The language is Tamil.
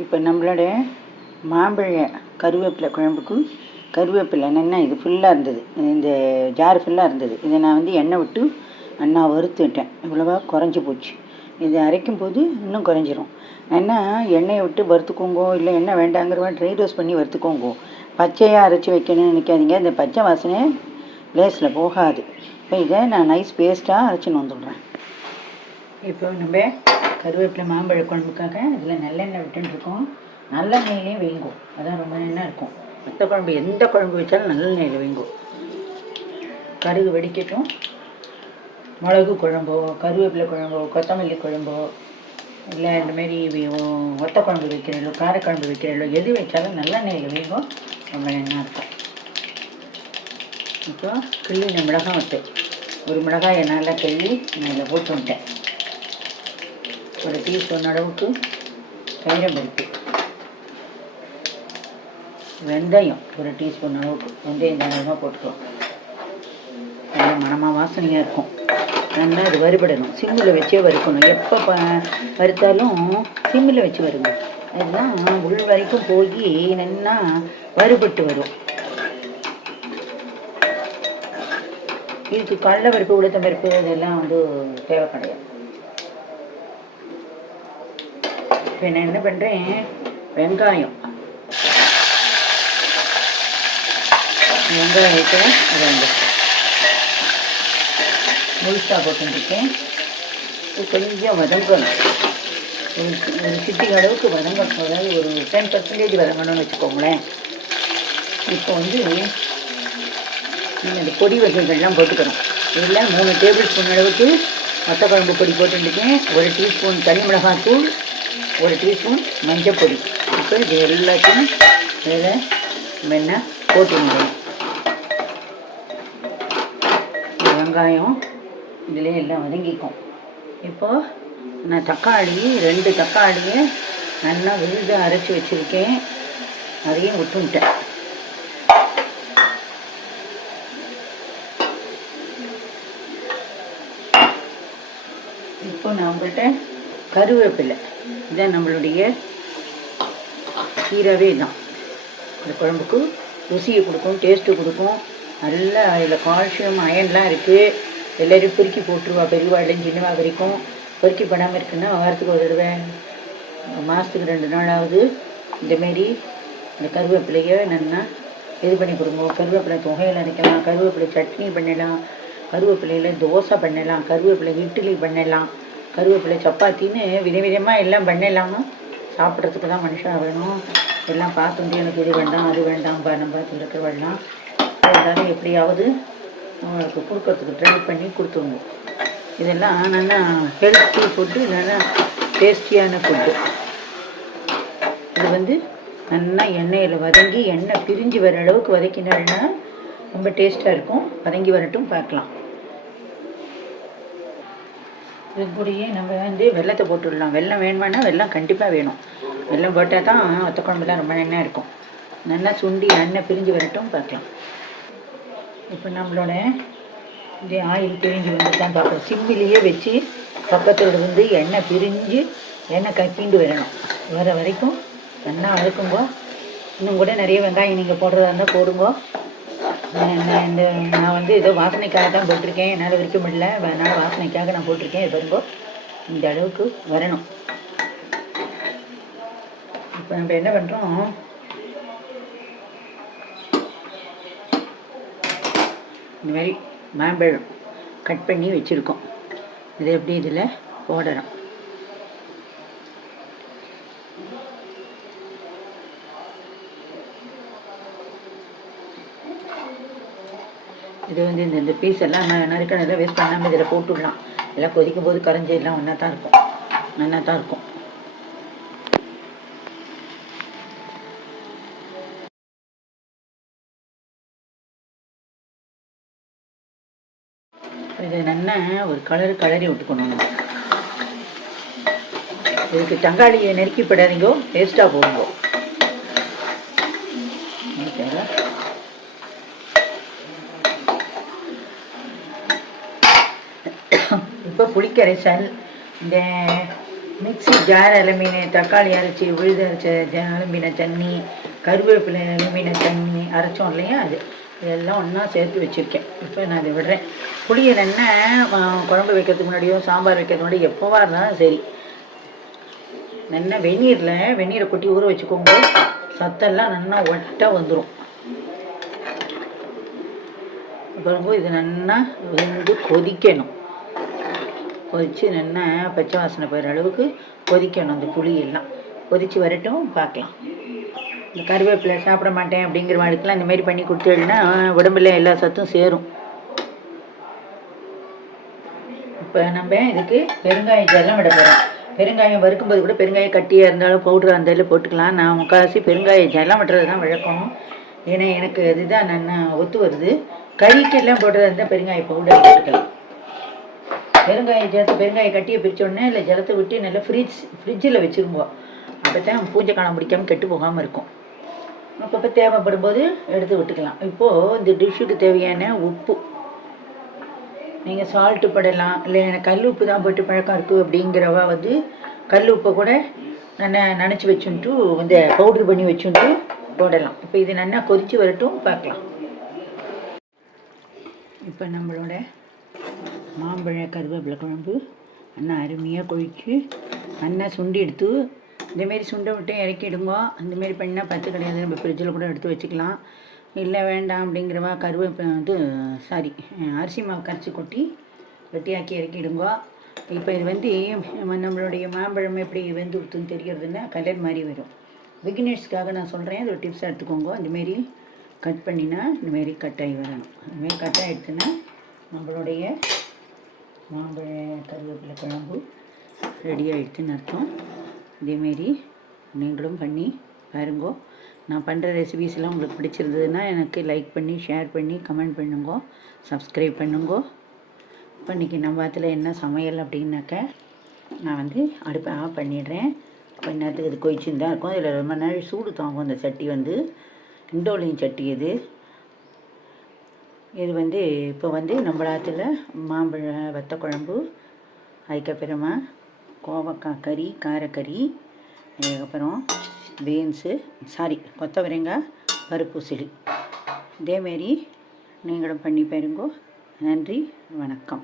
இப்போ நம்மளோட மாம்பழ கருவேப்பிலை குழம்புக்கு கருவேப்பிலை என்னென்னா இது ஃபுல்லாக இருந்தது, இந்த ஜார் ஃபுல்லாக இருந்தது. இதை நான் வந்து எண்ணெய் விட்டு நல்லா வறுத்துட்டேன். இவ்வளவா குறைஞ்சி போச்சு. இது அரைக்கும் போது இன்னும் குறைஞ்சிரும். ஏன்னா எண்ணெயை விட்டு வறுத்துக்கோங்கோ, இல்லை எண்ணெய் வேண்டாங்கிறவா ட்ரை ரோஸ்ட் பண்ணி வறுத்துக்கோங்கோ. பச்சையாக அரைச்சி வைக்கணும்னு நினைக்காதீங்க, இந்த பச்சை வாசனை லேஸில் போகாது. இப்போ இதை நான் நைஸ் பேஸ்ட்டாக அரைச்சின்னு வந்துடுறேன். இப்போ நம்ம கருவேப்பிலை மாம்பழ குழம்புக்காக இதில் நல்லெண்ணெய் விட்டுருக்கோம். நல்லெண்ணெயிலையும் வைங்கோ, அதான் ரொம்ப எண்ணெய் இருக்கும். மற்ற குழம்பு எந்த குழம்பு வச்சாலும் நல்லெண்ணெயில் வைங்கோ. கடுகு வெடிக்கட்டும். மிளகு குழம்போ, கருவேப்பிலை குழம்போ, கொத்தமல்லி குழம்போ, இல்லை இந்தமாரி ஒத்த குழம்பு வைக்கிறீங்களோ, காரக்குழம்பு வைக்கிறீங்களோ, எது வச்சாலும் நல்லெண்ணெயில் வைங்கோ, ரொம்ப எண்ணெய் இருக்கும். இப்போ கிள்ளின மிளகாய் வச்சு ஒரு மிளகாயை நல்லா கிள்ளி நான் இதில் போட்டு விட்டேன். ஒரு டீஸ்பூன் அளவுக்கு பருப்பு, வெந்தயம் ஒரு டீஸ்பூன் அளவுக்கு வெந்தயம் தாராளமாக போட்டுக்கலாம். நல்லா மணமாக வாசனையாக இருக்கும். நல்லா இது வறுபடணும், சிம்மில் வச்சே வறுக்கணும். எப்போ வறுத்தாலும் சிம்மில் வச்சு வருங்க. அதுதான் உள் வரைக்கும் போய் நல்லா வறுபட்டு வரும். இதுக்கு கடலை பருப்பு, உளுத்தம் பருப்பு இதெல்லாம் வந்து தேவை கிடையாது. இப்போ நான் என்ன பண்ணுறேன், வெங்காயத்தை ரெண்டு முழுசாக போட்டுருக்கேன். கொஞ்சம் வதங்கணும், ஒரு சிட்டி அளவுக்கு வதங்கணும். அதாவது ஒரு 10% வதங்கணும்னு வச்சுக்கோங்களேன். இப்போ வந்து நீங்கள் இந்த பொடி வகைகள்லாம் போட்டுக்கணும். இதில் 3 டேபிள் ஸ்பூன் அளவுக்கு மொத்த குழம்பு பொடி போட்டுருக்கேன். 1 டீஸ்பூன் தனி மிளகாய்த்தூள், 1 டீஸ்பூன் மஞ்சள் பொடி. இப்போ இது எல்லாத்தையும் இதில் மென்னா போட்டுக்கணும். வெங்காயம் இதிலே எல்லாம் வதங்கிக்கும். இப்போது நான் தக்காளி 2 தக்காளியை நல்லா விழுதாக அரைச்சி வச்சுருக்கேன், அதையும் விட்டுவிட்டேன். இப்போ நான் உங்கள்கிட்ட கருவேப்பிலை, இதான் நம்மளுடைய கீரைவே தான். இந்த குழம்புக்கு ருசியை கொடுக்கும், டேஸ்ட்டு கொடுக்கும். நல்லா அதில் கால்சியம் அயன்லாம் இருக்குது. எல்லோரும் பொறுக்கி போட்டுருவா, பெரியவாள்லேயும் சின்னவா வரைக்கும். பொறுக்கி பண்ணாமல் இருக்குன்னா வாரத்துக்கு ஒரு தடவை, மாதத்துக்கு 2 நாளாவது இந்தமாரி இந்த கருவேப்பிலையை நல்லா இது பண்ணி கொடுங்க. கருவேப்பிலை தொகையில் அரைக்கலாம், கருவேப்பிலை சட்னி பண்ணலாம், கருவேப்பிலையில் தோசை பண்ணலாம், கருவேப்பிலை இட்லி பண்ணலாம், கருவேப்பிலை சப்பாத்தின்னு விதவிதமாக எல்லாம் பண்ணலாமா. சாப்பிட்றதுக்கு தான் மனுஷன் வேணும். எல்லாம் பார்த்துட்டு எனக்கு இது வேண்டாம் அது வேண்டாம் நம்ம இருக்கிறவெல்லாம் இருந்தாலும் எப்படியாவது அவங்களுக்கு கொடுக்கறதுக்கு ட்ரை பண்ணி கொடுத்துருங்க. இதெல்லாம் நல்லா ஹெல்த்தி ஃபுட்டு, நல்லா டேஸ்டியான ஃபுட்டு. இது வந்து நல்லா எண்ணெயில் வதங்கி எண்ணெய் பிரிஞ்சு வர அளவுக்கு வதக்கினால்னா ரொம்ப டேஸ்ட்டாக இருக்கும். வதங்கி வரட்டும், பார்க்கலாம். இது கூடயே நம்ம வந்து வெல்லத்தை போட்டுடலாம். வெல்லம் வேணுமானா வெல்லம் கண்டிப்பாக வேணும். வெல்லம் போட்டால் தான் ஒத்த குழம்புலாம் ரொம்ப எண்ணெய் இருக்கும். நல்லா சுண்டி எண்ணெய் பிரிஞ்சு வரட்டும், பார்க்கலாம். இப்போ நம்மளோட இந்த ஆயில் பிரிஞ்சு வந்து தான் பார்க்குறோம். சிம்மிலேயே வச்சு பக்கத்தில் வந்து எண்ணெய் பிரிஞ்சு எண்ணெய் கக்கிண்டு வரணும். வர வரைக்கும் நல்லா வதக்குங்க. இன்னும் கூட நிறைய வெங்காயம் நீங்கள் போடுறதா இருந்தால் போடுங்க. நான் வந்து ஏதோ வாசனைக்காக தான் போட்டிருக்கேன், என்னால் விற்க முடியல, அதனால் வாசனைக்காக நான் போட்டிருக்கேன். இது பாருங்க, இந்த அளவுக்கு வரணும். இப்போ நம்ம என்ன பண்ணுறோம், இந்த மாதிரி மாம்பழம் கட் பண்ணி வச்சுருக்கோம். இதை எப்படி இதில் போடணும். இது வந்து இந்த பீஸ் எல்லாம் நறுக்கணெல்லாம் வேஸ்ட் பண்ணாமல் இதில் போட்டுடலாம். எல்லாம் கொதிக்கும் போது கரைஞ்சி எல்லாம் ஒன்றா தான் இருக்கும், நல்லா தான் இருக்கும். இதை நல்லா ஒரு கலரி விட்டுக்கணும். இதுக்கு தக்காளியை நெருக்கி போடாதீங்கோ, வேஸ்ட்டாக போடுங்கோ. இப்போ புளிக்கரைசல், இந்த மிக்ஸி ஜார் அலம்பின தக்காளி அரைச்சி விழுது அரைச்ச அலம்பின தண்ணி கருவேப்பிலை அலம்பின தண்ணி அரைச்சோம் இல்லையா அது இதெல்லாம் ஒன்றா சேர்த்து வச்சுருக்கேன். இப்போ நான் அதை விடுறேன். புளியை நல்லா குழம்பு வைக்கிறதுக்கு முன்னாடியோ சாம்பார் வைக்கிறதுக்கு முன்னாடி எப்போவா இருந்தாலும் சரி நல்லா வெந்நீரை கொட்டி ஊற வச்சுக்கோங்க. சத்தெல்லாம் நல்லா ஒட்டாக வந்துடும். அப்புறம் இது நல்லா வெந்து கொதிக்கணும். கொதித்து நல்லா பச்சை வாசனை போகிற அளவுக்கு கொதிக்கணும். அந்த புளியெல்லாம் கொதித்து வரட்டும், பார்க்கலாம். இந்த கருவேப்பிலை சாப்பிட மாட்டேன் அப்படிங்கிற வாழ்க்கெலாம் இந்தமாரி பண்ணி கொடுத்துடுனா உடம்புல எல்லா சத்தும் சேரும். இப்போ நம்ம இதுக்கு பெருங்காயம் ஜலம் விட போகிறோம். பெருங்காயம் வறுக்கும்போது கூட பெருங்காயம் கட்டியாக இருந்தாலும் பவுடராக இருந்தாலும் போட்டுக்கலாம். நான் முக்கால்வாசி பெருங்காயம் ஜலம் விட்டுறது தான் வழக்கம். ஏன்னா எனக்கு அதுதான் நல்லா ஒத்து வருது. கறிக்கெல்லாம் போடுறதா இருந்தால் பெருங்காய பவுடர் போட்டுக்கலாம். பெருங்காய கட்டியை பிரித்தோடனே இல்லை ஜலத்தை விட்டு நல்லா ஃப்ரிட்ஜில் வச்சுருங்க. அப்போ தான் பூஞ்சை காணாம பிடிக்காமல் கெட்டு போகாமல் இருக்கும். அப்பப்போ தேவைப்படும் போது எடுத்து விட்டுக்கலாம். இப்போது இந்த டிஷ்ஷுக்கு தேவையான உப்பு நீங்கள் சால்ட்டு போடலாம். இல்லை எனக்கு கல் உப்பு தான் போட்டு பழக்கம் இருக்குது அப்படிங்கிறவா கல் உப்பை கூட நல்லா நனைச்சி வச்சுட்டு இந்த பவுட்ரு பண்ணி வச்சுட்டு போடலாம். இப்போ இது நல்லா கொதித்து வரட்டும், பார்க்கலாம். இப்போ நம்மளோட மாம்பழ கருவேப்பிலை குழம்பு நல்லா அருமையாக கொழித்து நல்லா சுண்டி எடுத்து இந்தமாரி சுண்டை விட்டு இறக்கிடுங்க. அந்தமாரி பண்ணால் பத்து கிடையாது. நம்ம ஃப்ரிட்ஜில் கூட எடுத்து வச்சுக்கலாம். இல்லை வேண்டாம் அப்படிங்கிறவா அரிசி மாவு கரைச்சி கொட்டி வெட்டியாக்கி இறக்கிடுங்க. இப்போ இது நம்மளுடைய மாம்பழம் எப்படி வெந்து ஊற்றுன்னு தெரியறதுன்னா கலர் மாதிரி வரும். பிகினர்ஸ்க்காக நான் சொல்கிறேன், அது ஒரு டிப்ஸாக எடுத்துக்கோங்க. இந்தமாரி கட் பண்ணினா இந்தமாரி கட்டாகி வரணும். இந்தமாரி கட்டாக எடுத்துன்னா நம்மளுடைய மாம்பழ கருவேப்பிலை குழம்பு ரெடி ஆகிடுதுன்னு அர்த்தம். இதேமாரி நீங்களும் பண்ணி பாருங்கோ. நான் பண்ணுற ரெசிபீஸ்லாம் உங்களுக்கு பிடிச்சிருந்ததுன்னா எனக்கு லைக் பண்ணி ஷேர் பண்ணி கமெண்ட் பண்ணுங்கோ, சப்ஸ்கிரைப் பண்ணுங்கோ. இப்போ இன்றைக்கி நம்ம வாரத்தில் என்ன சமையல் அப்படின்னாக்க நான் அடுப்பை ஆஃப் பண்ணிடுறேன். கொஞ்ச நேரத்துக்கு இது கொதிச்சுன்னு தான் இருக்கும். இதில் ரொம்ப நேரம் சூடு தாங்கும். இந்த சட்டி இண்டோலியம் சட்டி இது இப்போ நம்மளாத்தில் மாம்பழ வத்த குழம்பு, அதுக்கப்புறமா கோவக்காய் கறி, காரக்கறி, அதுக்கப்புறம் கொத்தவரங்காய் பருப்பு சிலி. இதேமாரி நீங்களும் பண்ணி பாருங்கோ. நன்றி, வணக்கம்.